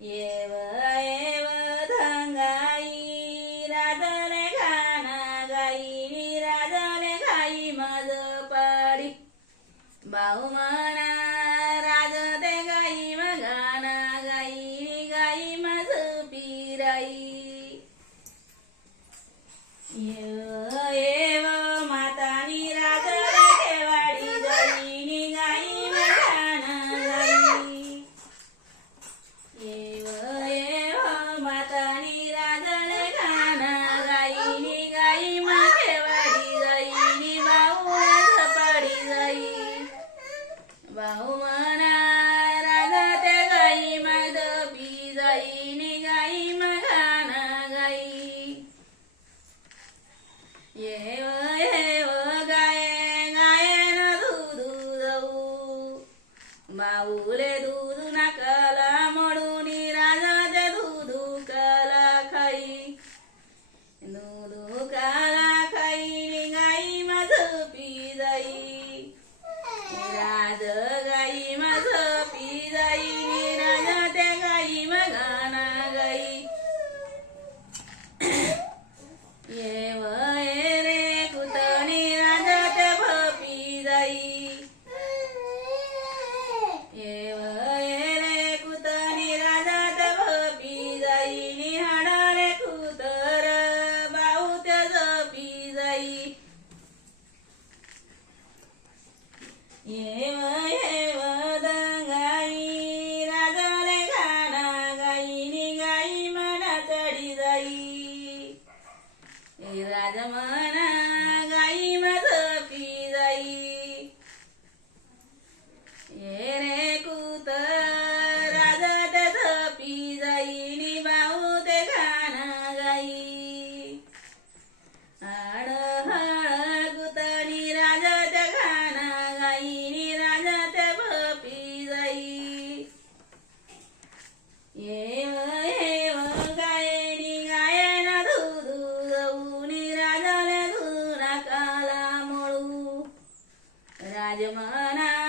येव येव धंगाई राजले गाना गाई राजले गाई मज पडी भाऊ म्हणा राज ते गाई गाना गाई गाई मज पिराई येव येव मातानी राजले केवाडी गाई गाई गाना गाई येव येव मातानी राजले गाना गाई गाई केवाडी गाई भाऊ पडी गाई भाऊ म्हणा राजा ते गाई मध पी जाई गाई गाना गाई येव येव गाये गायन दूध जाऊ माऊले दूध नाकाला म्हणून राजा ते दूध काला खाई दूध काला खाई गाई मध पी जाई राज गाई मध पी जाई राजा ते गाई गाना गाई येव ये रे कुतणी राजा ते पी जाई येव ये रे कुतणी राजा ते पी जाई निहाडाले कुतर बाऊ ते पी जाई येव येव दंगाई राजाले गाना गाई गाई म्हणा चढी जाई राज म्हणा गाई मज पी जाई ये रे कुत राजा त्याच पी जाई भाऊ ते गाना गाई हळ हळ कुतणी राजा त्या गाना गाई राजा त्या पी जाई येव येव गायनी गायन दूध जाऊन राजाले धुना काला मळू राज म्हणा